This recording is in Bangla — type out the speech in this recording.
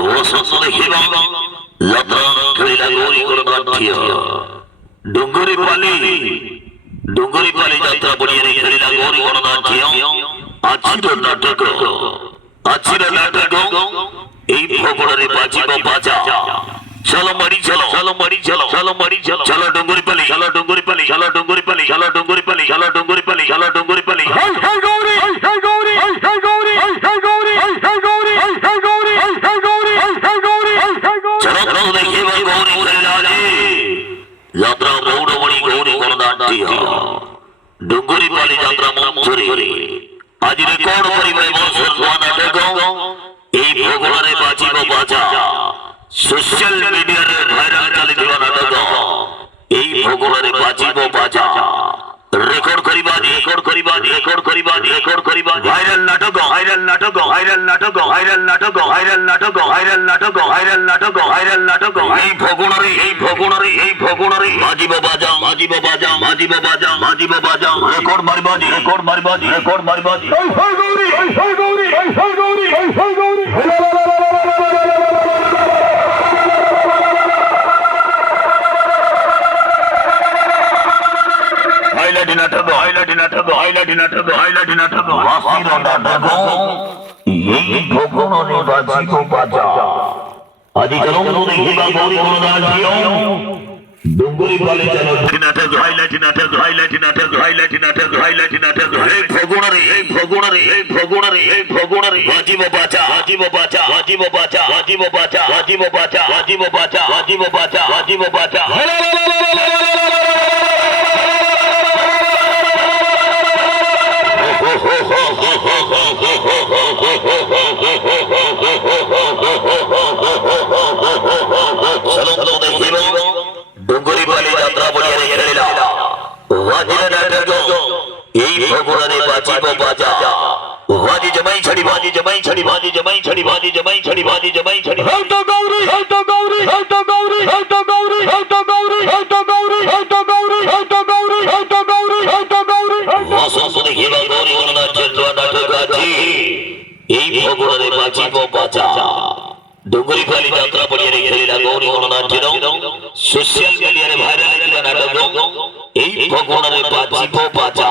वसंत हिवा लता खेला गौरी गणनाट्य डोंगरी पाली यात्रा बढ़िया खेला गौरी गणनाट्य आचिर नाटक এই ভগবানের বাজিব বাজা চলো মারি চলো চলো মারি চলো চলো মারি চলো চলো ডঙ্গরি পালি চলো ডঙ্গরি পালি চলো ডঙ্গরি পালি চলো ডঙ্গরি পালি চলো ডঙ্গরি পালি চলো ডঙ্গরি পালি হাই হাই গৌরী হাই হাই গৌরী হাই হাই গৌরী হাই হাই গৌরী হাই হাই গৌরী হাই হাই গৌরী হাই হাই গৌরী হাই হাই গৌরী হাই হাই গৌরী চলো চলো দেখি ভাই গৌরী খেলালে যাত্রা গৌরবণী গৌরী গণনাট্য ডঙ্গরি পালি যাত্রা মঞ্চরে আজ রেকর্ড পরিমাণে বছর নাটক এই ভগবানের বাজিব বাজা সোশ্যাল মিডিয়ার ভাইরাল চালি দেওয়া নাটক এই ভগবানের বাজিব বাজা রেকর্ড করিবা রেকর্ড করিবা রেকর্ড করিবা রেকর্ড করিবা ভাইরাল নাটক ভাইরাল নাটক ভাইরাল নাটক ভাইরাল নাটক ভাইরাল নাটক ভাইরাল নাটক ভাইরাল নাটক ভাইরাল নাটক এই ভগবানের বাজিব বাজা বাজিব বাজা বাজিব বাজা বাজিব বাজা রেকর্ড মারবা রেকর্ড মারবা রেকর্ড মারবা এই হাই গৌরী এই হাই গৌরী এই হাই গৌরী এই হাই গৌরী হাইলাইট নাটক হাইলাইট নাটক হাইলাইট নাটক হাইলাইট নাটক ওয়াসির নাটক এই ভগবানের বাজিব বাজা আদি চলো দেখিবা গৌরী গণনাট্য ডঙ্গরি পালে চলো নাটক হাইলাইট নাটক হাইলাইট নাটক হাইলাইট নাটক হাইলাইট নাটক এই ভগবানের বাজিব বাজা বাজিব বাজা বাজিব বাজা বাজিব বাজা বাজিব বাজা বাজিব বাজা বাজিব বাজা বাজিব বাজা ডঙ্গরি পালি যাত্রা বলিয়া খেলা ওয়াজির নাটক এই ভগবানের বাজিব বাজা वादी जमाई छड़ी वादी जमाई छड़ी वादी जमाई छड़ी वादी जमाई छड़ी वादी जमाई छड़ी हे तो गौरी हे तो गौरी हे तो गौरी हे तो गौरी हे तो गौरी हे तो गौरी हे तो गौरी हे तो गौरी हे तो गौरी हे तो गौरी वसंत हिवा गौरी गणनाट्य नाटक आछि এই ভগবানের বাজিব বাজা ডঙ্গরি পালি যাত্রা পড়িয়ে খেলা গৌরী গণনাট্য সোশ্যাল মিডিয়ারে ভাইরাল নাটক এই ভগবানের বাজিব বাজা